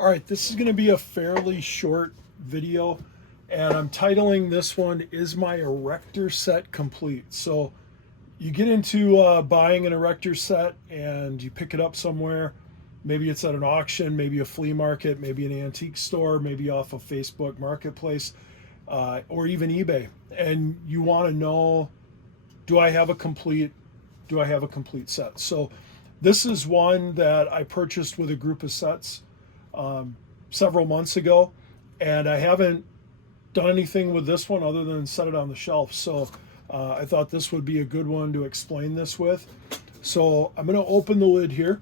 All right, this is going to be a fairly short video, and I'm titling this one, Is My Erector Set Complete? So you get into buying an Erector set and you pick it up somewhere. Maybe it's at an auction, maybe a flea market, maybe an antique store, maybe off of Facebook Marketplace, or even eBay. And you want to know, do I have a complete set? So this is one that I purchased with a group of sets um, several months ago, and I haven't done anything with this one other than set it on the shelf. So I thought this would be a good one to explain this with. So I'm going to open the lid here,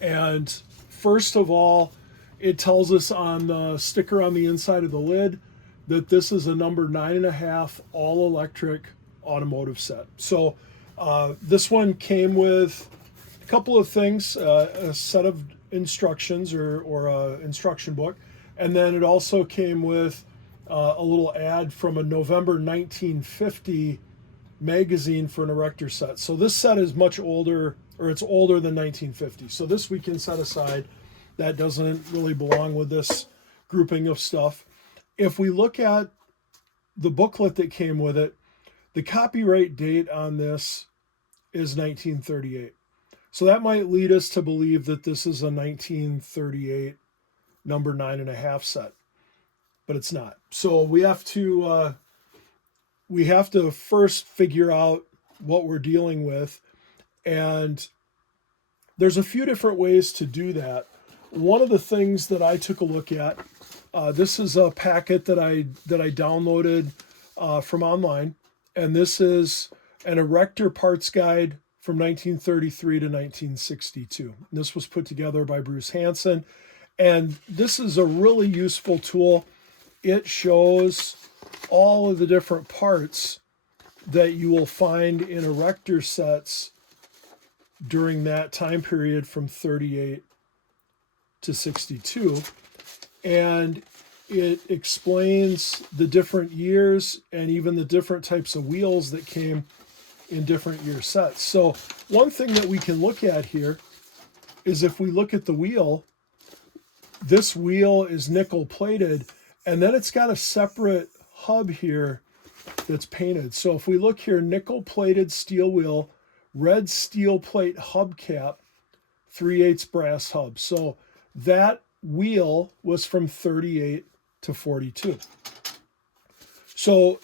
and first of all, it tells us on the sticker on the inside of the lid that this is a number 9.5 all electric automotive set. So this one came with a couple of things, a set of instructions or a instruction book, and then it also came with a little ad from a November 1950 magazine for an Erector set. So this set is much older, or it's older than 1950. So this we can set aside. That doesn't really belong with this grouping of stuff. If we look at the booklet that came with it, the copyright date on this is 1938. So that might lead us to believe that this is a 1938 number 9.5 set, but it's not. So we have to first figure out what we're dealing with, and there's a few different ways to do that. One of the things that I took a look at, this is a packet that I downloaded from online, and this is an Erector parts guide from 1933 to 1962. This was put together by Bruce Hansen, and this is a really useful tool. It shows all of the different parts that you will find in Erector sets during that time period from 38 to 62, and it explains the different years and even the different types of wheels that came in different year sets. So one thing that we can look at here is if we look at the wheel, this wheel is nickel plated, and then it's got a separate hub here that's painted. So if we look here, nickel plated steel wheel, red steel plate hubcap, 3/8 brass hub. So that wheel was from 38 to 42. So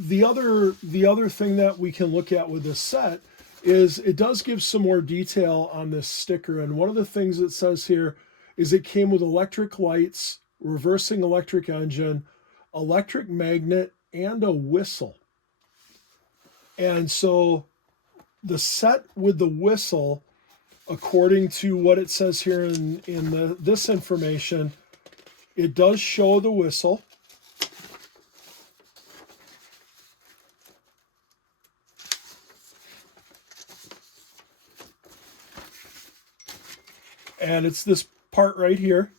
the other thing that we can look at with this set is it does give some more detail on this sticker. And one of the things it says here is it came with electric lights, reversing electric engine, electric magnet, and a whistle. And so the set with the whistle, according to what it says here in this information, it does show the whistle. And it's this part right here.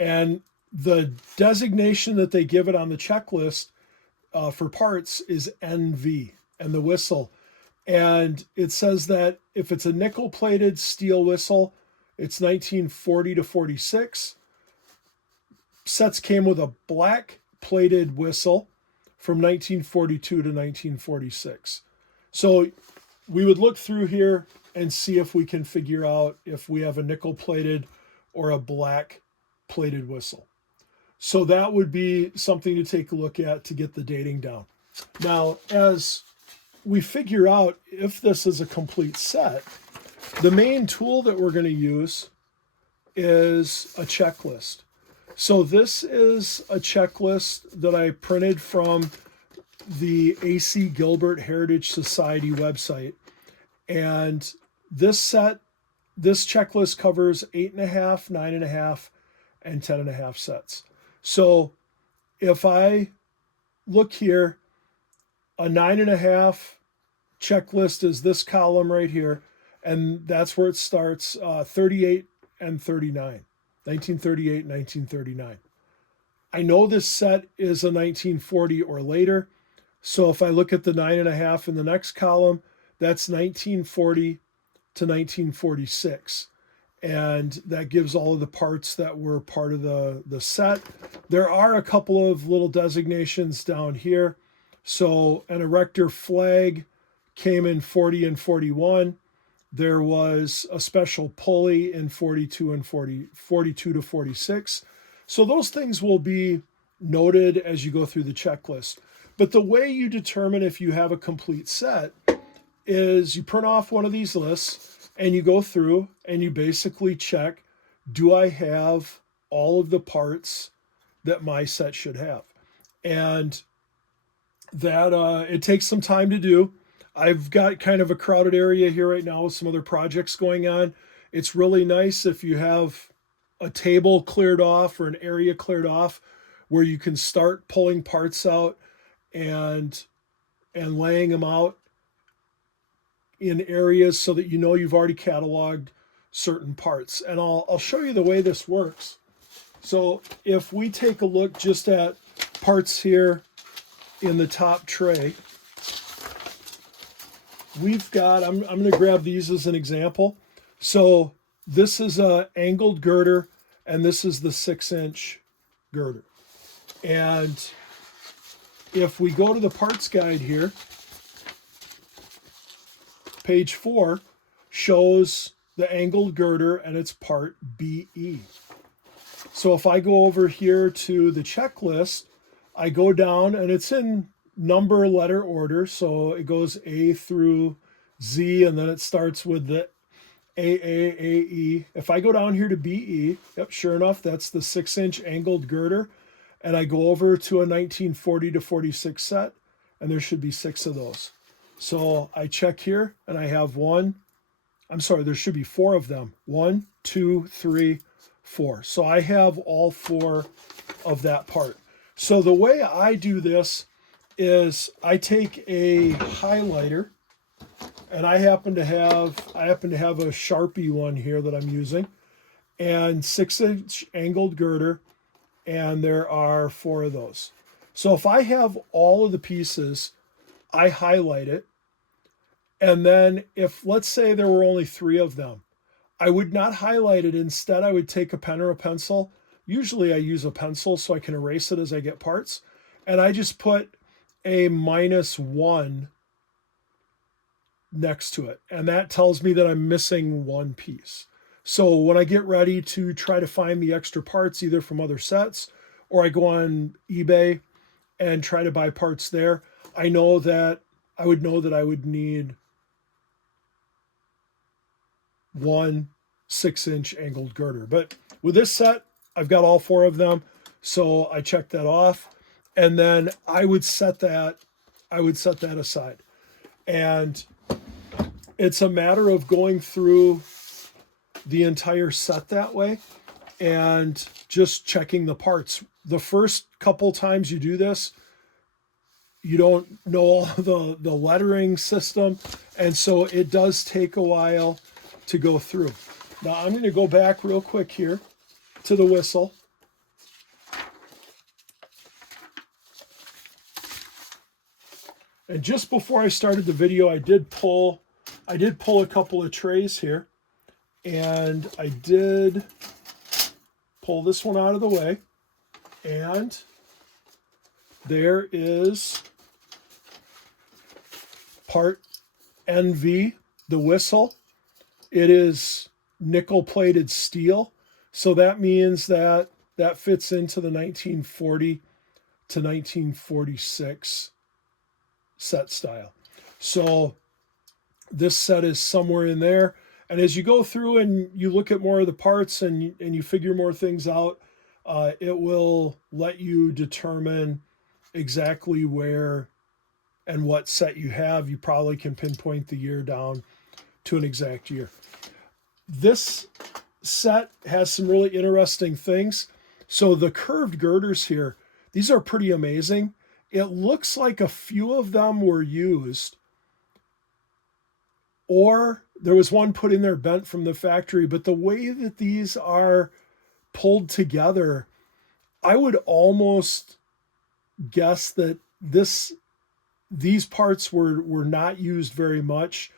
And the designation that they give it on the checklist for parts is NV, and the whistle. And it says that if it's a nickel-plated steel whistle, it's 1940 to 46. Sets came with a black-plated whistle from 1942 to 1946. So we would look through here and see if we can figure out if we have a nickel-plated or a black-plated whistle. So that would be something to take a look at to get the dating down. Now, as we figure out if this is a complete set, the main tool that we're going to use is a checklist. So this is a checklist that I printed from the A.C. Gilbert Heritage Society website. And this checklist covers 8.5, 9.5, and 10.5 sets. So if I look here, a 9.5 checklist is this column right here, and that's where it starts, 38 and 39, 1938, 1939. I know this set is a 1940 or later, so if I look at the 9.5 in the next column, that's 1940 to 1946. and that gives all of the parts that were part of the set. There are a couple of little designations down here. So an Erector flag came in 40 and 41. There was a special pulley in 42 and 42 to 46. So those things will be noted as you go through the checklist. But the way you determine if you have a complete set is you print off one of these lists and you go through and you basically check, do I have all of the parts that my set should have? And that it takes some time to do. I've got kind of a crowded area here right now with some other projects going on. It's really nice if you have a table cleared off or an area cleared off where you can start pulling parts out and laying them out in areas so that you know you've already cataloged certain parts. And I'll show you the way this works. So if we take a look just at parts here in the top tray, we've got, I'm going to grab these as an example. So this is a angled girder and this is the 6-inch girder. And if we go to the parts guide here, page 4 shows the angled girder and it's part BE. So if I go over here to the checklist, I go down and it's in number letter order. So it goes A through Z and then it starts with the AE. If I go down here to BE, yep, sure enough, that's the 6-inch angled girder. And I go over to a 1940 to 46 set and there should be 6 of those. So I check here and I have there should be 4 of them. 1, 2, 3, 4. So I have all 4 of that part. So the way I do this is I take a highlighter and I happen to have a Sharpie one here that I'm using, and 6-inch angled girder, and there are 4 of those. So if I have all of the pieces, I highlight it. And then if, let's say there were only 3 of them, I would not highlight it. Instead, I would take a pen or a pencil. Usually I use a pencil so I can erase it as I get parts. And I just put a -1 next to it. And that tells me that I'm missing 1 piece. So when I get ready to try to find the extra parts, either from other sets or I go on eBay and try to buy parts there, I know that I would need 1 6-inch angled girder. But with this set, I've got all 4 of them. So I check that off. And then I would set that aside. And it's a matter of going through the entire set that way and just checking the parts. The first couple times you do this, you don't know all the lettering system, and so it does take a while to go through. Now I'm going to go back real quick here to the whistle. And just before I started the video, I did pull a couple of trays here, and I did pull this one out of the way, and there is part NV, the whistle. It is nickel plated steel. So that means that fits into the 1940 to 1946 set style. So this set is somewhere in there. And as you go through and you look at more of the parts and you figure more things out, it will let you determine exactly where and what set you have. You probably can pinpoint the year down to an exact year. This set has some really interesting things. So the curved girders here, these are pretty amazing. It looks like a few of them were used, or there was one put in there bent from the factory, but the way that these are pulled together, I would almost guess that these parts were not used very much,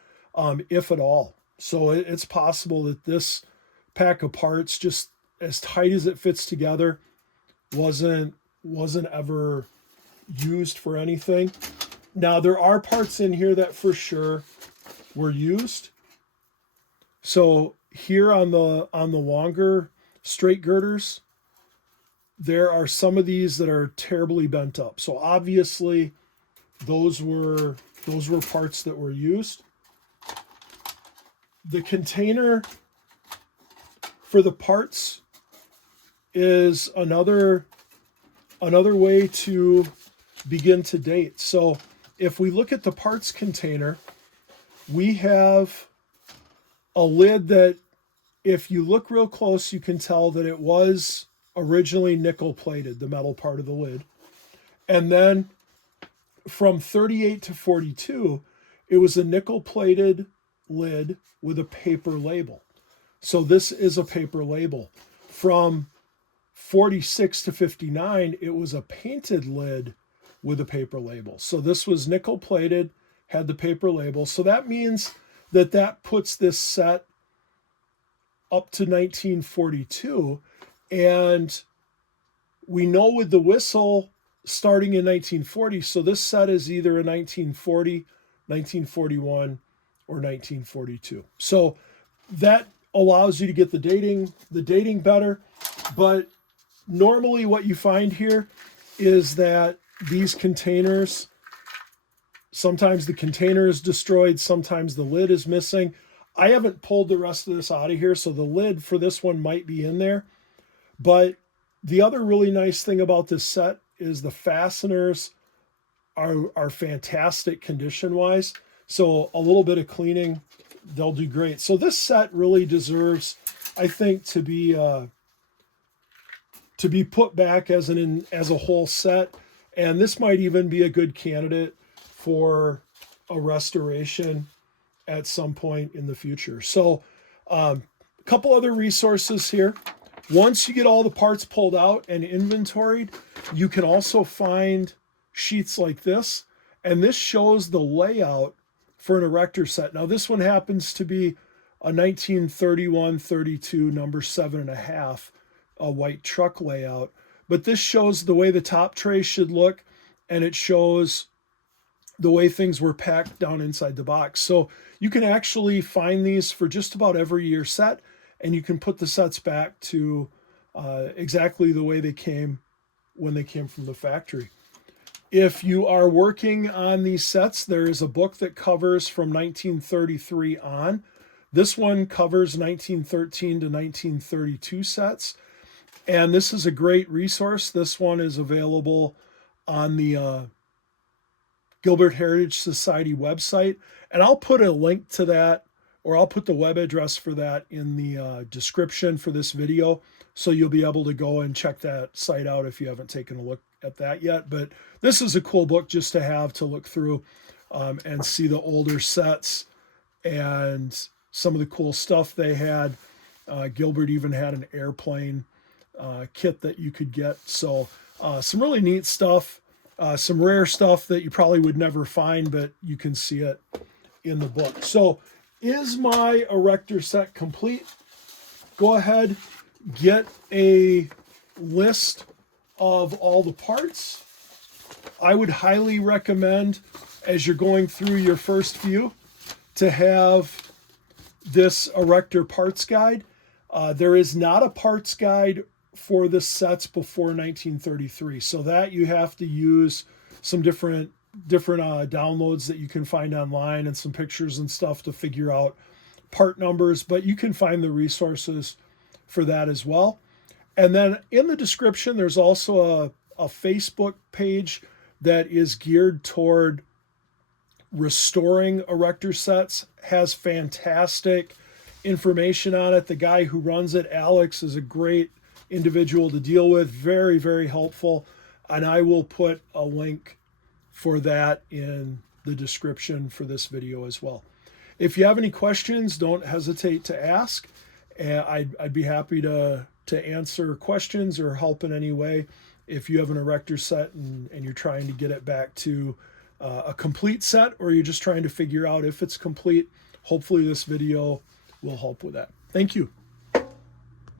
if at all. So it's possible that this pack of parts, just as tight as it fits together. Wasn't ever used for anything. Now there are parts in here that for sure were used. So here on the longer straight girders, there are some of these that are terribly bent up. So obviously those were parts that were used. The container for the parts is another way to begin to date. So if we look at the parts container, we have a lid that, if you look real close, you can tell that it was originally nickel plated, the metal part of the lid. And then from 38 to 42, it was a nickel plated lid with a paper label. So this is a paper label. From 46 to 59, it was a painted lid with a paper label. So this was nickel plated, had the paper label. So that means that puts this set up to 1942. And we know with the whistle starting in 1940, so this set is either a 1940, 1941, or 1942. So that allows you to get the dating better. But normally what you find here is that these containers, sometimes the container is destroyed, sometimes the lid is missing. I haven't pulled the rest of this out of here, so the lid for this one might be in there. But the other really nice thing about this set is the fasteners are fantastic condition-wise. So a little bit of cleaning, they'll do great. So this set really deserves, I think, to be put back as a whole set. And this might even be a good candidate for a restoration at some point in the future. So a couple other resources here. Once you get all the parts pulled out and inventoried, you can also find sheets like this. And this shows the layout for an Erector set. Now this one happens to be a 1931-32 number 7.5, a white truck layout. But this shows the way the top tray should look, and it shows the way things were packed down inside the box. So you can actually find these for just about every year set, and you can put the sets back to exactly the way they came when they came from the factory. If you are working on these sets, there is a book that covers from 1933 on. This one covers 1913 to 1932 sets. And this is a great resource. This one is available on the Gilbert Heritage Society website. And I'll put a link to that, or I'll put the web address for that in the description for this video. So you'll be able to go and check that site out if you haven't taken a look at that yet. But this is a cool book just to have to look through and see the older sets and some of the cool stuff they had. Gilbert even had an airplane kit that you could get. So some really neat stuff, some rare stuff that you probably would never find, but you can see it in the book. So is my Erector set complete? Go ahead, get a list of all the parts. I would highly recommend, as you're going through your first few, to have this Erector parts guide. There is not a parts guide for the sets before 1933, so that you have to use some different downloads that you can find online and some pictures and stuff to figure out part numbers, but you can find the resources for that as well. And then in the description, there's also a Facebook page that is geared toward restoring Erector sets, has fantastic information on it. The guy who runs it, Alex, is a great individual to deal with, very, very helpful. And I will put a link for that in the description for this video as well. If you have any questions, don't hesitate to ask. And I'd be happy to answer questions or help in any way. If you have an Erector set and you're trying to get it back to a complete set, or you're just trying to figure out if it's complete, hopefully this video will help with that. Thank you.